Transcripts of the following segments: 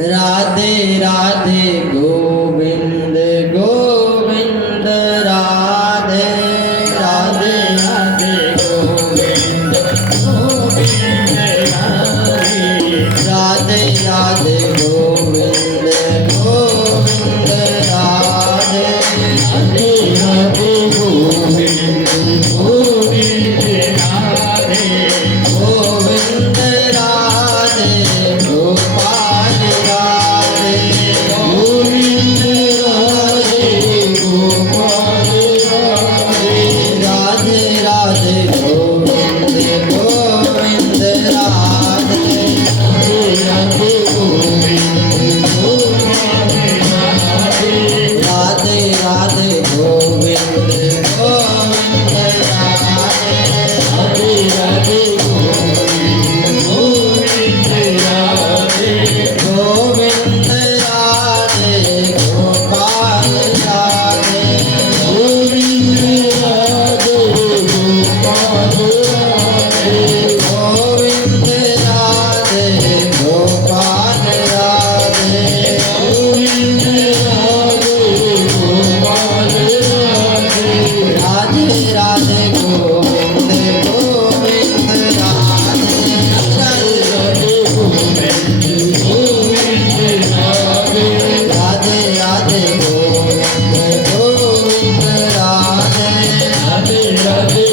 राधे राधे गोविंद गोविंद राधे राधे राधे गोविंद गोविंद राधे राधे गोविंद गोविंद राधे राधे राधे गोविंद गोविंद राधे गोविंद राधे गोपाल राधे गोविंद राधे गोपाल राधे राधे राधे गोविंद गोविंद राधे राधे गोविंद गोपाल राधे राधे राधे गोविंद गोविंद राधे राधे राधे गोविंद गोविंद राधे गोविंद राधे गोपाल राधे गोविंद राधे गोपाल राधे गोविंद राधे गोपाल राधे गोविंद राधे गोपाल राधे राधे राधे गोविंद गोविंद राधे राधे राधे गोविंद गोविंद राधे राधे राधे गोविंद गोविंद राधे राधे राधे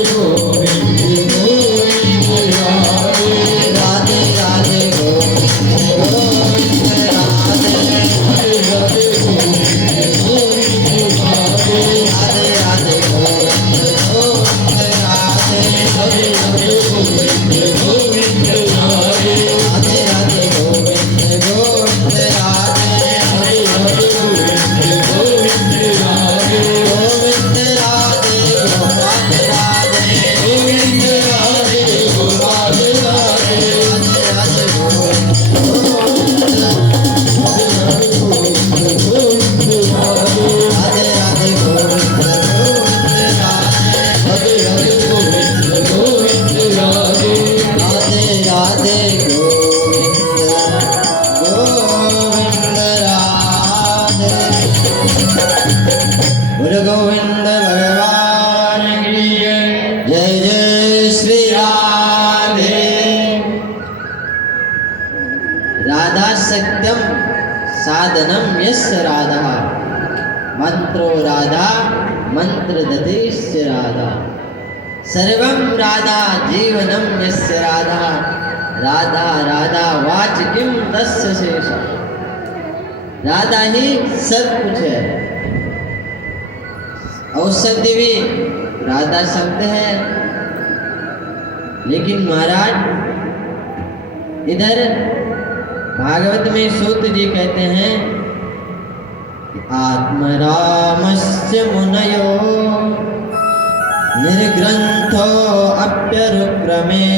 गोविंद गोविंद राधे राधे राधे गोविंद गोविंद राधे राधे राधे गोविंद गोविंद राधे राधे राधे गोविंद गोविंद राधे राधे राधे गोविंद गोविंद राधे राधे राधे गोविंद गोविंद राधे राधे राधे गोविंद गोविंद राधे गोविंद राधे गोपाल राधे गोविंद राधे गोपाल राधे राधे राधे गोविंद गोविंद राधे राधे गोविंद गोविंद राधे राधे राधे गोविंद गोविंद राधे राधे राधे गोविंद गोविंद राधे राधे राधे गोविंद गोविंद राधे गुरु गोविंद भगवान की जय जय श्री राधे राधा सत्यम साधनम यस्य राधा मंत्रो राधा मंत्र दधिश्च राधा सर्वं राधा जीवनम यस्य राधा राधा राधा वाच किम तस्य शेष राधा ही सब कुछ है। औषधि भी राधा शब्द है, लेकिन महाराज इधर भागवत में सूत जी कहते हैं आत्मरामस्य मुनयो निर्ग्रंथो अप्यरुक्रमे।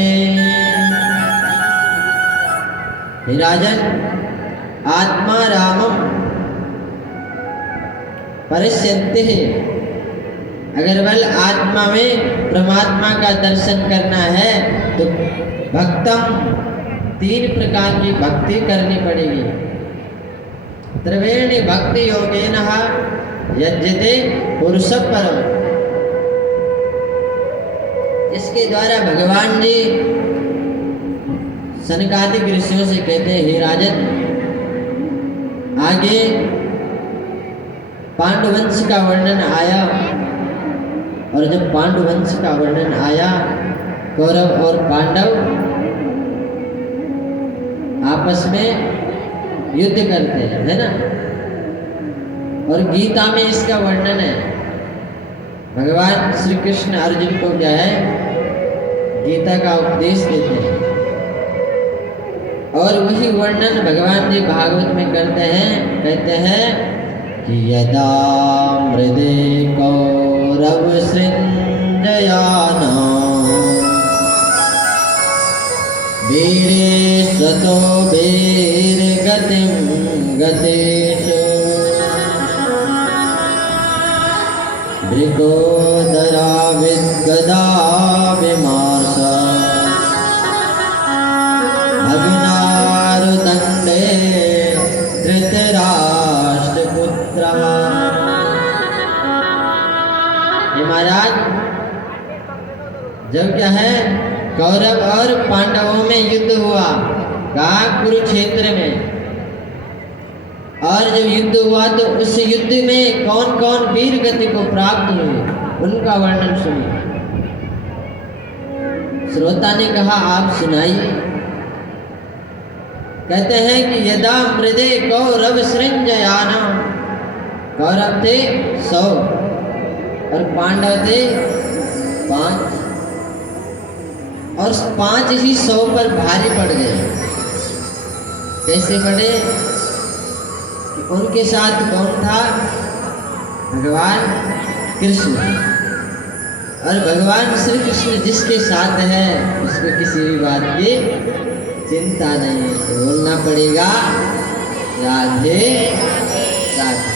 हे राजन, आत्मा रामम परिष्यन्ते है। अगर बल आत्मा में परमात्मा का दर्शन करना है तो भक्तम 3 प्रकार की भक्ति करनी पड़ेगी। त्रिवेणी भक्ति योगेन यज्यते पुरुष परम। इसके द्वारा भगवान जी सनकादिक ऋषियों से कहते हैं, हे राजन, आगे पांडुवंश का वर्णन आया, और जब पांडुवंश का वर्णन आया, कौरव और पांडव आपस में युद्ध करते हैं, है ना। और गीता में इसका वर्णन है। भगवान श्री कृष्ण अर्जुन को क्या है, गीता का उपदेश देते हैं, और वही वर्णन भगवान जी भागवत में करते हैं। कहते हैं कि यदा मृदे कौरव सृंजयाना वीरे सतो वीर गतिम गतेषु भृगोदरा विद्गदा विमार्ष भग्नारुदण्डे महाराज जब क्या है कौरव और पांडवों में युद्ध हुआ, कहा कुरुक्षेत्र में, और जब युद्ध हुआ तो उस युद्ध में कौन कौन वीर गति को प्राप्त हुए उनका वर्णन सुनिए। श्रोता ने कहा आप सुनाइए। कहते हैं कि यदा मृदे कौरव सृंजयाना, कौरव थे 100 और पांडव थे 5, और 5 ही 100 पर भारी पड़ गए। कैसे पड़े? उनके साथ कौन था? भगवान कृष्ण। और भगवान श्री कृष्ण जिसके साथ है उसको किसी भी बात की चिंता नहीं है, तो बोलना पड़ेगा राधे राधे।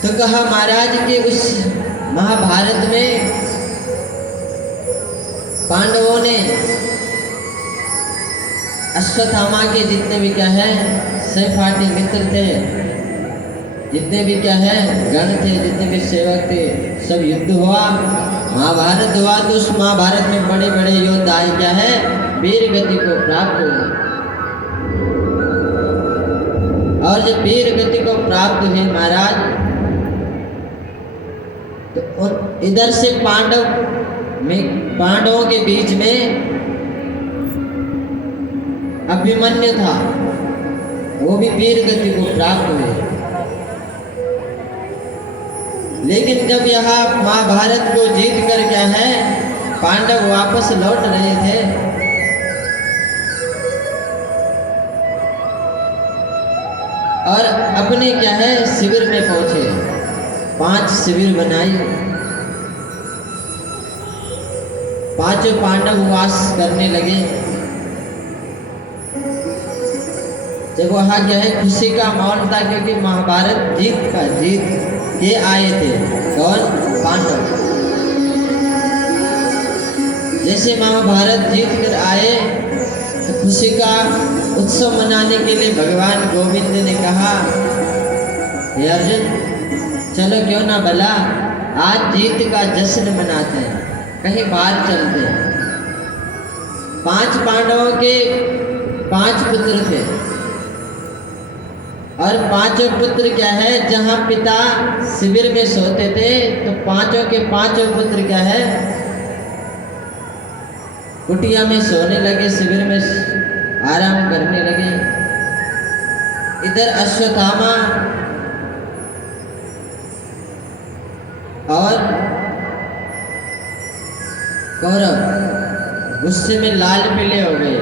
तो कहा महाराज के उस महाभारत में पांडवों ने अश्वत्थामा के जितने भी क्या है सहपाठी मित्र थे, जितने भी क्या है गण थे, जितने भी सेवक थे, सब युद्ध हुआ, महाभारत हुआ। तो उस महाभारत में बड़े बड़े योद्धा क्या है वीर गति को प्राप्त हुए। और जब वीर गति को प्राप्त हुए महाराज, तो इधर से पांडवों के बीच में अभिमन्यु था, वो भी वीर गति को प्राप्त हुए। लेकिन जब यहाँ महाभारत को जीत कर क्या है पांडव वापस लौट रहे थे, और अपने क्या है शिविर में पहुंचे। 5 शिविर बनाई, 5 पांडव वास करने लगे। जब वहाँ क्या है खुशी का माहौल था, क्योंकि महाभारत जीत के आए थे। कौन? पांडव। जैसे महाभारत जीत कर आए तो खुशी का उत्सव मनाने के लिए भगवान गोविंद ने कहा, हे अर्जुन चलो क्यों ना भला आज जीत का जश्न मनाते हैं, कहीं बाहर चलते हैं। 5 पांडवों के 5 पुत्र थे, और 5 पुत्र क्या है जहाँ पिता शिविर में सोते थे, तो 5 के 5 पुत्र क्या है कुटिया में सोने लगे, शिविर में आराम करने लगे। इधर अश्वत्थामा और कौरव गुस्से में लाल पीले हो गए।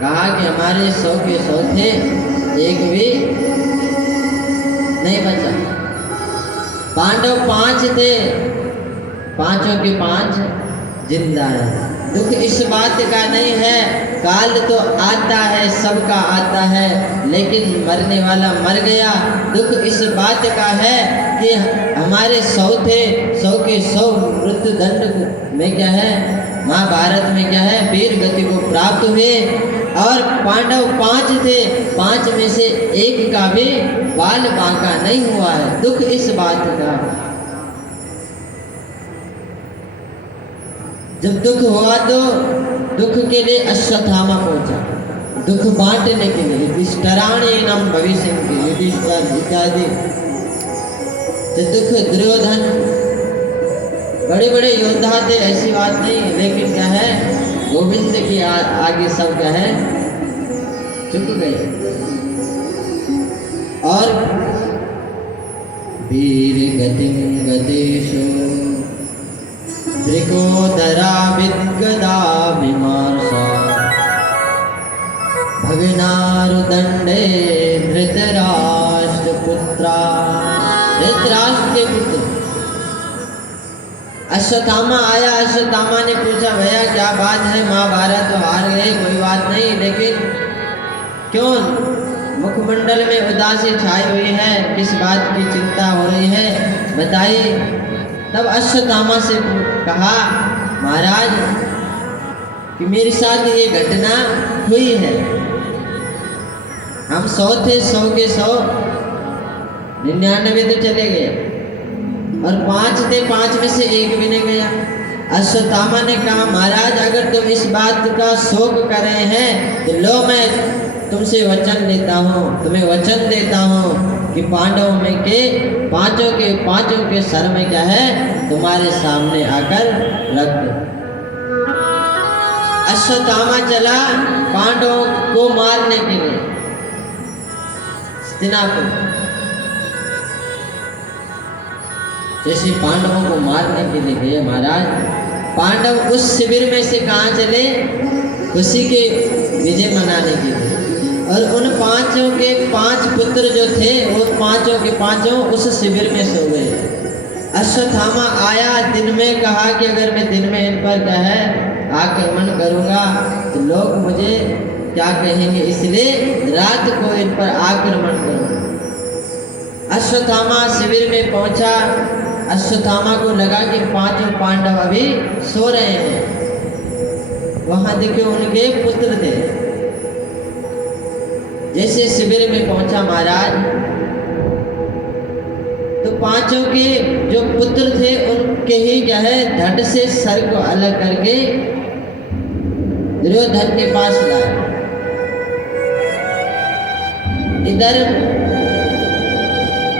कहा कि हमारे 100 के 100 थे, एक भी नहीं बचा। पांडव 5 थे, 5 के 5 जिंदा है। दुख इस बात का नहीं है, काल तो आता है सबका आता है, लेकिन मरने वाला मर गया। दुख इस बात का है कि हमारे 100 थे, 100 के 100 मृत्यु दंड में क्या है महाभारत में क्या है वीर गति को प्राप्त हुए। और पांडव 5 थे, 5 में से एक का भी बाल बांका नहीं हुआ है। दुख इस बात का। जब दुख हुआ तो दुख के लिए अश्वत्थामा पहुंचा, दुख बांटने के लिए। युधिष्ठिराणाम भविष्य के युधिष्ठिर इत्यादि। तो दुख दुर्योधन बड़े बड़े योद्धा थे, ऐसी बात नहीं, लेकिन क्या है गोविंद के आगे सब क्या है चुक गए। और वीर गतिम गतेषु त्रिकोदरा विद्गदा विमर्शा भगनारुदंडे धृतराष्ट्र पुत्रा। धृतराष्ट्र के पुत्र अश्वत्थामा आया। अश्वत्थामा ने पूछा भैया क्या बात है, महाभारत तो हार गए, कोई बात नहीं, लेकिन क्यों मुखमंडल में उदासी छाई हुई है, किस बात की चिंता हो रही है, बताइए। तब अश्वत्थामा से कहा महाराज कि मेरे साथ ये घटना हुई है। हम 100 थे, 100 के 100 99 तो चले गए, और 5 थे, 5 में से एक भी नहीं गया। अश्वत्थामा ने कहा महाराज अगर तुम इस बात का शोक कर रहे हैं तो लो मैं तुमसे वचन लेता हूँ, तुम्हें वचन देता हूँ कि पांडवों में के पांचों के सर में क्या है तुम्हारे सामने आकर रख दो। अश्वत्थामा चला पांडवों को मारने के लिए हस्तिनापुर। जैसे पांडवों को मारने के लिए गए महाराज, पांडव उस शिविर में से कहाँ चले, खुशी के विजय मनाने के लिए। और उन 5 के 5 पुत्र जो थे वो 5 के 5 उस शिविर में सो गए। अश्वत्थामा आया दिन में, कहा कि अगर मैं दिन में इन पर क्या है आक्रमण करूंगा तो लोग मुझे क्या कहेंगे, इसलिए रात को इन पर आक्रमण करूंगा। अश्वत्थामा शिविर में पहुंचा। अश्वत्थामा को लगा कि 5 पांडव अभी सो रहे हैं। वहां देखे उनके पुत्र थे। जैसे शिविर में पहुंचा महाराज तो 5 के जो पुत्र थे उनके ही क्या है धड़ से सर को अलग करके दुर्योधन के पास लाया। इधर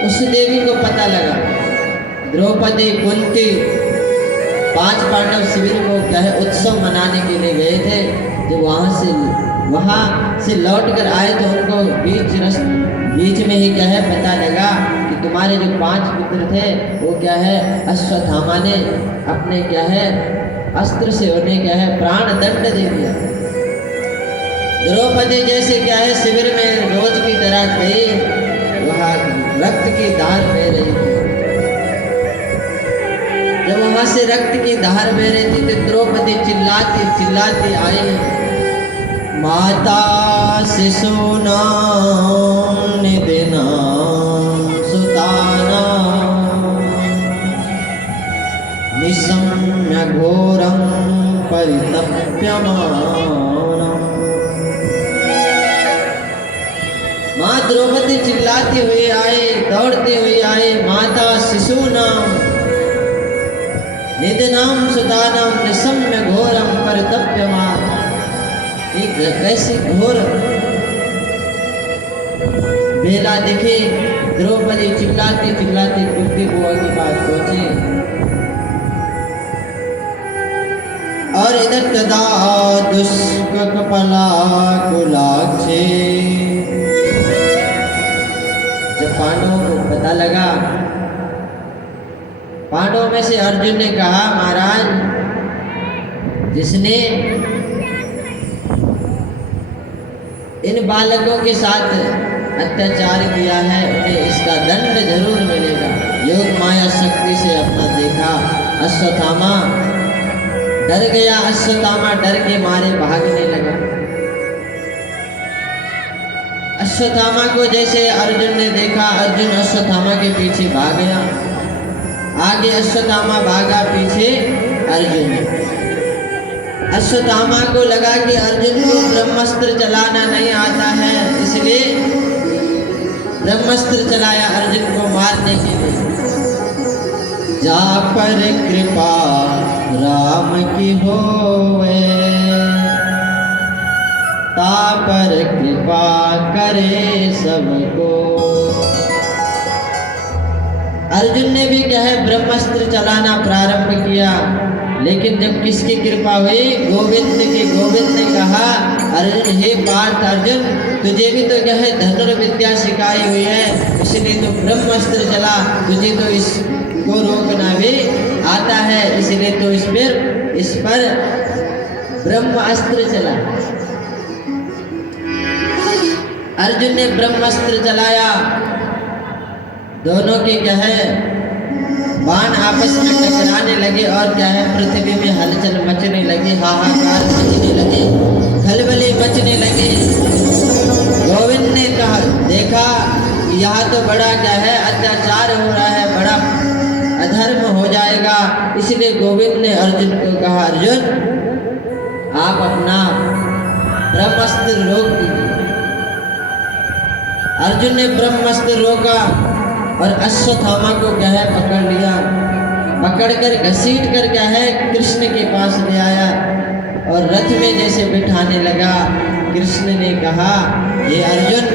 उस देवी को पता लगा, द्रौपदी, कुंती, 5 पांडव शिविर को क्या है उत्सव मनाने के लिए गए थे। जो वहां से लौट कर आए तो उनको बीच में ही क्या है पता लगा कि तुम्हारे जो 5 पुत्र थे वो क्या है अश्वत्थामा ने अपने क्या है अस्त्र से उन्हें क्या है प्राण दंड दे दिया। द्रौपदी जैसे क्या है शिविर में रोज की तरह गई, वहां रक्त की धार बह रही थी। जब वहां से रक्त की धार बह रही थी तो द्रौपदी चिल्लाती आई, माता शिशूनां निधनां सुतानां निशम्य घोरं परितप्यमानम्। माँ द्रौपदी चिल्लाती हुई आए, दौड़ते हुए आए, माता शिशूनां निधनां सुतानां निशम्य घोरं परितप्यमानम्। एक ऐसी घोर बेला दिखी। द्रौपदी चिल्लाती कुंती बुआ के पास पहुंची और इधर तदा दुष्क कपला कुलाक्षे। जब पांडवों को पता लगा, पांडवों में से अर्जुन ने कहा महाराज जिसने इन बालकों के साथ अत्याचार किया है उन्हें इसका दंड जरूर मिलेगा। योग माया शक्ति से अपना देखा। अश्वत्थामा डर गया। अश्वत्थामा डर के मारे भागने लगा। अश्वत्थामा को जैसे अर्जुन ने देखा, अर्जुन अश्वत्थामा के पीछे भाग गया। आगे अश्वत्थामा भागा, पीछे अर्जुन। अश्वत्थामा को लगा कि अर्जुन को ब्रह्मास्त्र चलाना नहीं आता है, इसलिए ब्रह्मास्त्र चलाया अर्जुन को मारने के लिए। जा पर कृपा राम की होवे, ता पर कृपा करे सबको। अर्जुन ने भी क्या है ब्रह्मास्त्र चलाना प्रारंभ किया, लेकिन जब किसकी कृपा हुई, गोविंद ने कहा अर्जुन हे पार्थ अर्जुन तुझे भी तो क्या है धनुर्विद्या सिखाई हुई है, इसलिए तो ब्रह्मास्त्र चला, तुझे तो इसको रोकना भी आता है, इसलिए तो इस पर ब्रह्मास्त्र चला। अर्जुन ने ब्रह्मास्त्र चलाया। दोनों के क्या है बाण आपस में टकराने लगे और क्या है पृथ्वी में हलचल मचने लगी, हाहाकार मचने लगे, खलबली मचने लगी। गोविंद ने कहा देखा यहाँ तो बड़ा क्या है अत्याचार हो रहा है, बड़ा अधर्म हो जाएगा, इसलिए गोविंद ने अर्जुन को कहा अर्जुन आप अपना ब्रह्मास्त्र रोक दीजिए। अर्जुन ने ब्रह्मास्त्र रोका और अश्वत्थामा को क्या है पकड़ लिया, पकड़कर घसीट कर क्या है कृष्ण के पास ले आया और रथ में जैसे बिठाने लगा। कृष्ण ने कहा, ये अर्जुन,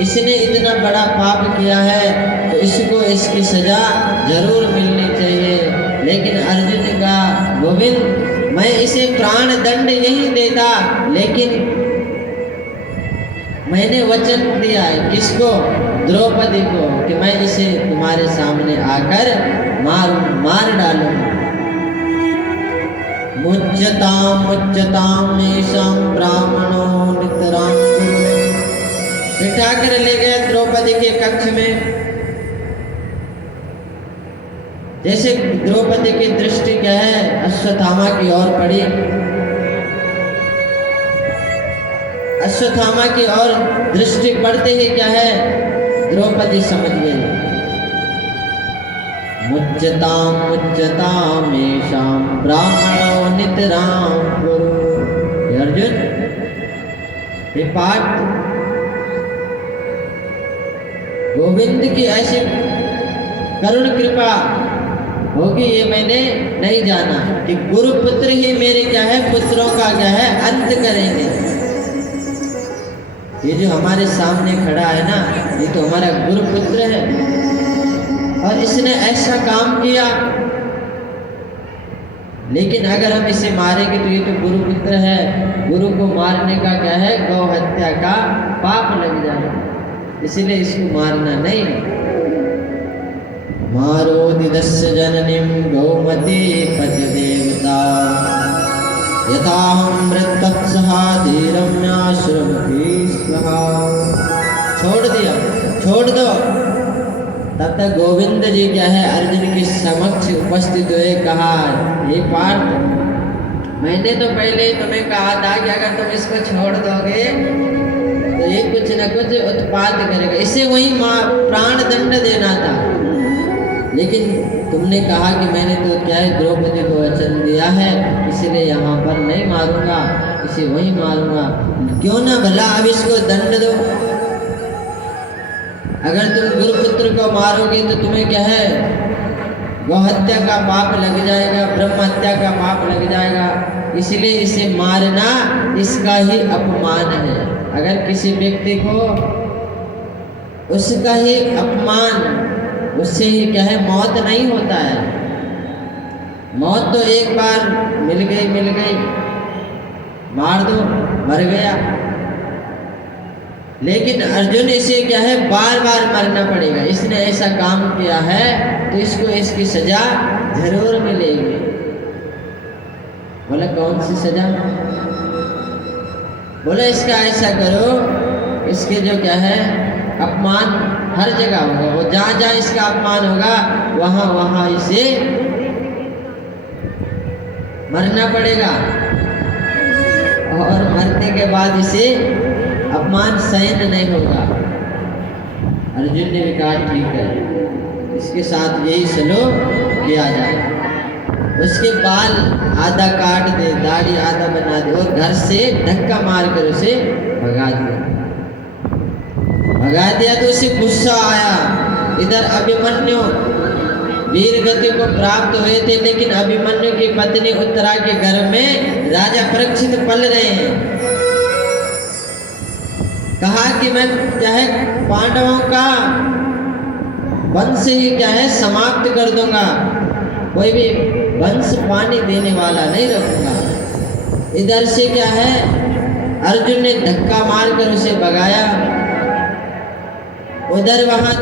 इसने इतना बड़ा पाप किया है तो इसको इसकी सजा जरूर मिलनी चाहिए। लेकिन अर्जुन का, गोविंद, मैं इसे प्राण दंड नहीं देता, लेकिन मैंने वचन दिया है किसको, द्रौपदी को, कि मैं इसे तुम्हारे सामने आकर मार डालूं। मुच्यताम मुच्यताम येषां ब्राह्मणो नितरां, बिठा कर ले गए द्रौपदी के कक्ष में। जैसे द्रौपदी की दृष्टि क्या है अश्वत्थामा की ओर पड़ी, अश्वत्थामा की ओर दृष्टि पड़ते ही क्या है द्रौपदी समझ गई। मुच्यताम मुच्यताम येषां ब्राह्मणो नितरां कुरु। अर्जुन, ये पाठ गोविंद की ऐसी करुण कृपा होगी ये मैंने नहीं जाना कि गुरु पुत्र ही मेरे क्या है पुत्रों का क्या है अंत करेंगे। ये जो हमारे सामने खड़ा है ना, ये तो हमारा गुरु पुत्र है और इसने ऐसा काम किया, लेकिन अगर हम इसे मारेंगे तो ये तो गुरु पुत्र है, गुरु को मारने का क्या है गौ हत्या का पाप लग जाएगा, इसलिए इसको मारना नहीं। मारो दिदस्य जननीं गौमती पति देवता, यथाहं मृतत्सहा धीरं नाश्रमति स्वाहा। छोड़ दिया, छोड़ दो। तब तक गोविंद जी क्या है अर्जुन के समक्ष उपस्थित हुए, कहा, हे पार्थ, मैंने तो पहले ही तुम्हें कहा था कि अगर तुम इसको छोड़ दोगे तो ये कुछ न कुछ उत्पात करेगा, इसे वही प्राण दंड देना था। लेकिन तुमने कहा कि मैंने तो क्या है द्रौपदी को वचन दिया है, इसलिए यहाँ पर नहीं मारूंगा, इसे वही मारूंगा। क्यों ना भला अब इसको दंड दो। अगर तुम गुरुपुत्र को मारोगे तो तुम्हें क्या है गौहत्या का पाप लग जाएगा, ब्रह्म हत्या का पाप लग जाएगा, इसलिए इसे मारना इसका ही अपमान है। अगर किसी व्यक्ति को उसका ही अपमान, उससे ही क्या है मौत नहीं होता है। मौत तो एक बार मिल गई, मार दो, मर गया। लेकिन अर्जुन इसे क्या है बार बार मरना पड़ेगा, इसने ऐसा काम किया है तो इसको इसकी सजा जरूर मिलेगी। बोला कौन सी सजा? बोला इसका ऐसा करो, इसके जो क्या है अपमान हर जगह होगा, वो जहाँ जहाँ इसका अपमान होगा वहाँ वहाँ इसे मरना पड़ेगा, और मरने के बाद इसे अपमान सहन नहीं होगा। अर्जुन ने भी कहा ठीक है, इसके साथ यही सलूक किया जाए। उसके बाल आधा काट दे, दाढ़ी आधा बना दे और घर से धक्का मार कर उसे भगा दिया तो उसे गुस्सा आया। इधर अभिमन्यु वीर गति को प्राप्त हुए थे, लेकिन अभिमन्यु की पत्नी उत्तरा के घर में राजा परीक्षित पल रहे हैं। कहा कि मैं क्या है पांडवों का वंश ही क्या है समाप्त कर दूंगा, कोई भी वंश पानी देने वाला नहीं रखूंगा। इधर से क्या है अर्जुन ने धक्का मारकर उसे भगाया। उधर वहां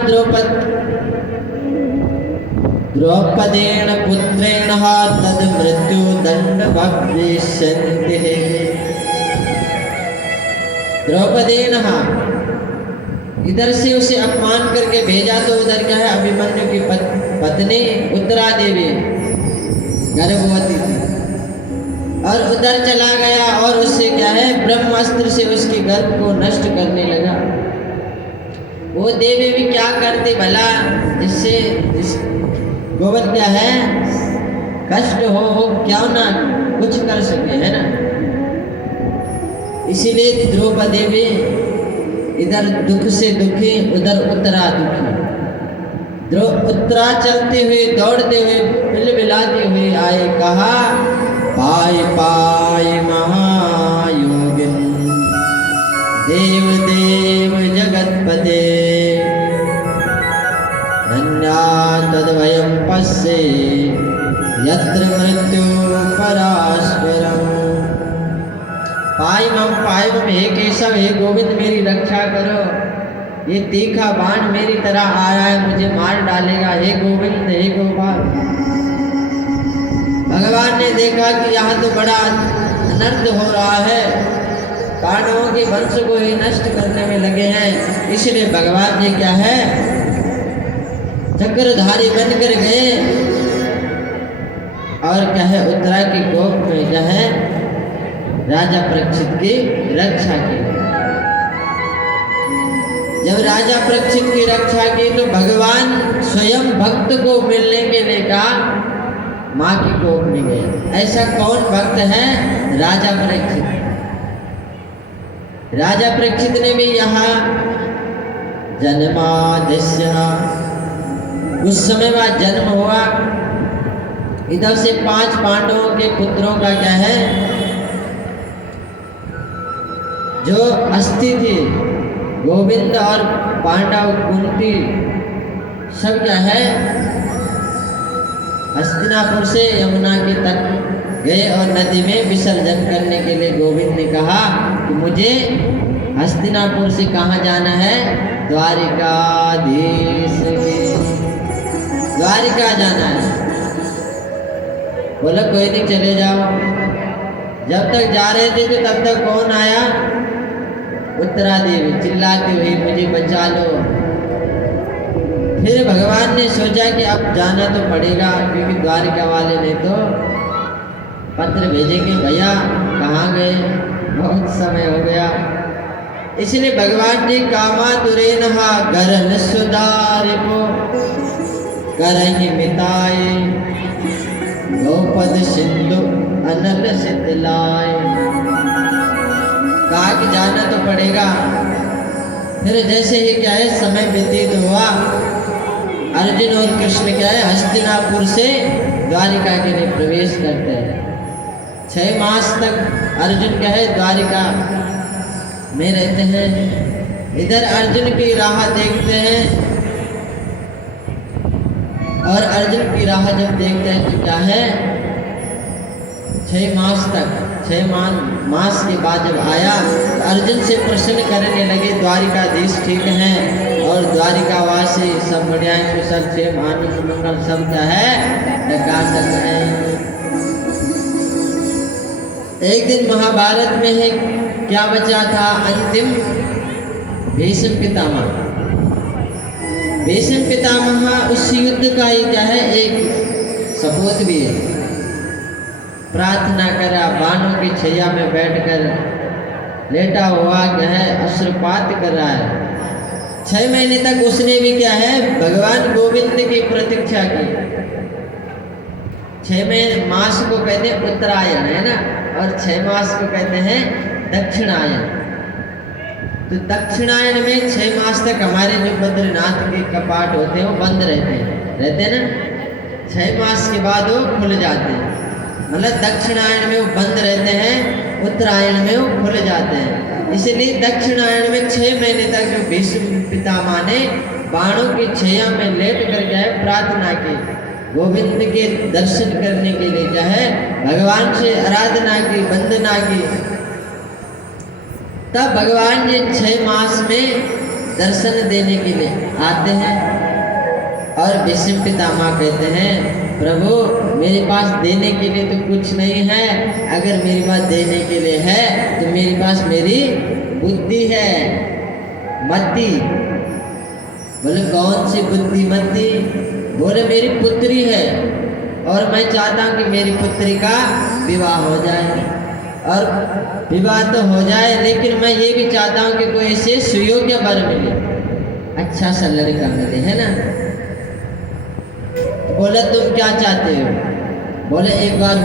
द्रौपदेन पुत्रेण तद मृत्यु दंड भविष्यन्ति। द्रौपदेन इधर से उसे अपमान करके भेजा तो उधर क्या है अभिमन्यु की पत्नी उत्तरा देवी गर्भवती थी, और उधर चला गया और उससे क्या है ब्रह्मास्त्र से उसके गर्भ को नष्ट करने लगा। वो देवी भी क्या करती भला, जिससे गोवत क्या है कष्ट हो क्या ना कुछ कर सके, है ना। इसीलिए द्रौपदी भी इधर दुख से दुखी, उधर उत्तरा दुखी। उत्तरा चलते हुए दौड़ते हुए बिलबिलाते हुए आए, कहा पाई पाई महायोगिन देव देव जगतपते धन्या तद्वयं पश्ये यत्र मृत्यु परास्परम। पाई मम हे केशव, हे गोविंद मेरी रक्षा करो, ये तीखा बाण मेरी तरह आ रहा है, मुझे मार डालेगा, हे गोविंद हे गोपाल। भगवान ने देखा कि यहाँ तो बड़ा अनर्थ हो रहा है, पांडवों के वंश को ही नष्ट करने में लगे हैं, इसलिए भगवान ने क्या है चक्रधारी बनकर गए और क्या है उत्तरा की कोख में क्या है राजा परीक्षित की रक्षा की। जब राजा परीक्षित की रक्षा की तो भगवान स्वयं भक्त को मिलने के लिए कहा माँ की कोख में गए। ऐसा कौन भक्त है? राजा परीक्षित। राजा परीक्षित ने भी यहाँ जन्माद्यस्य, उस समय वह जन्म हुआ। इधर से 5 पांडवों के पुत्रों का क्या है जो अस्थि थी, गोविंद और पांडव कुंती सब क्या है हस्तिनापुर से यमुना के तट गए और नदी में विसर्जन करने के लिए गोविंद ने कहा कि मुझे हस्तिनापुर से कहाँ जाना है? द्वारिकाधीश द्वारिका जाना है। बोला कोई नहीं चले जाओ। जब तक जा रहे थे तो तब तक कौन आया? उत्तरा देवी चिल्लाती हुई मुझे बचा लो। फिर भगवान ने सोचा कि अब जाना तो पड़ेगा, क्योंकि द्वारिका वाले ने तो पत्र भेजे कि भैया कहाँ गए, बहुत समय हो गया। इसलिए भगवान ने कामा तुरेनहा गरल सुधारिपो करहि मिताए गौपद सिंधु अनल सितलाए। कहा कि जाना तो पड़ेगा। फिर जैसे ही क्या है समय व्यतीत हुआ, अर्जुन और कृष्ण क्या है हस्तिनापुर से द्वारिका के लिए प्रवेश करते हैं। 6 मास तक अर्जुन क्या है द्वारिका में रहते हैं। इधर अर्जुन की राह देखते हैं और अर्जुन की राह जब देखते हैं तो क्या है 6 मास तक 6 मास के बाद जब आया तो अर्जुन से प्रश्न करने लगे द्वारिकाधीश ठीक हैं और द्वारिकावासी सब बढ़िया है, कुशल क्षेम आनंद मंगल सब क्या है टकाटक है। एक दिन महाभारत में है क्या बचा था अंतिम भीष्म पितामह। भीष्म पितामह उस युद्ध का ही क्या है एक सपूत भी है। प्रार्थना करा, बाणों की छाया में बैठकर लेटा हुआ क्या है अश्रुपात कर रहा है। 6 महीने तक उसने भी क्या है भगवान गोविंद की प्रतीक्षा की। 6 मास को कहते हैं उत्तरायण है ना, और 6 मास को कहते हैं दक्षिणायन। तो दक्षिणायन में 6 मास तक हमारे जो बद्रीनाथ के कपाट होते हैं वो बंद रहते हैं ना। 6 मास के बाद वो खुल जाते हैं, मतलब दक्षिणायन में वो बंद रहते हैं, उत्तरायण में वो खुल जाते हैं। इसलिए दक्षिणायन में 6 महीने तक जो भीष्म पितामह ने बाणों की छाया में लेट कर क्या है प्रार्थना की, गोविंद के दर्शन करने के लिए क्या है भगवान से आराधना की, वंदना की। तब भगवान ये 6 मास में दर्शन देने के लिए आते हैं और भीष्म पितामह कहते हैं प्रभु मेरे पास देने के लिए तो कुछ नहीं है, अगर मेरे पास देने के लिए है तो मेरे पास मेरी बुद्धि है, मति। बोले कौन सी बुद्धिमती? बोले मेरी पुत्री है और मैं चाहता हूँ कि मेरी पुत्री का विवाह हो जाए, और विवाह तो हो जाए लेकिन मैं ये भी चाहता हूँ कि कोई ऐसे सुयोग्य वर मिले, अच्छा सा लड़का मिले, है ना। बोले तुम क्या चाहते हो? बोले एक बार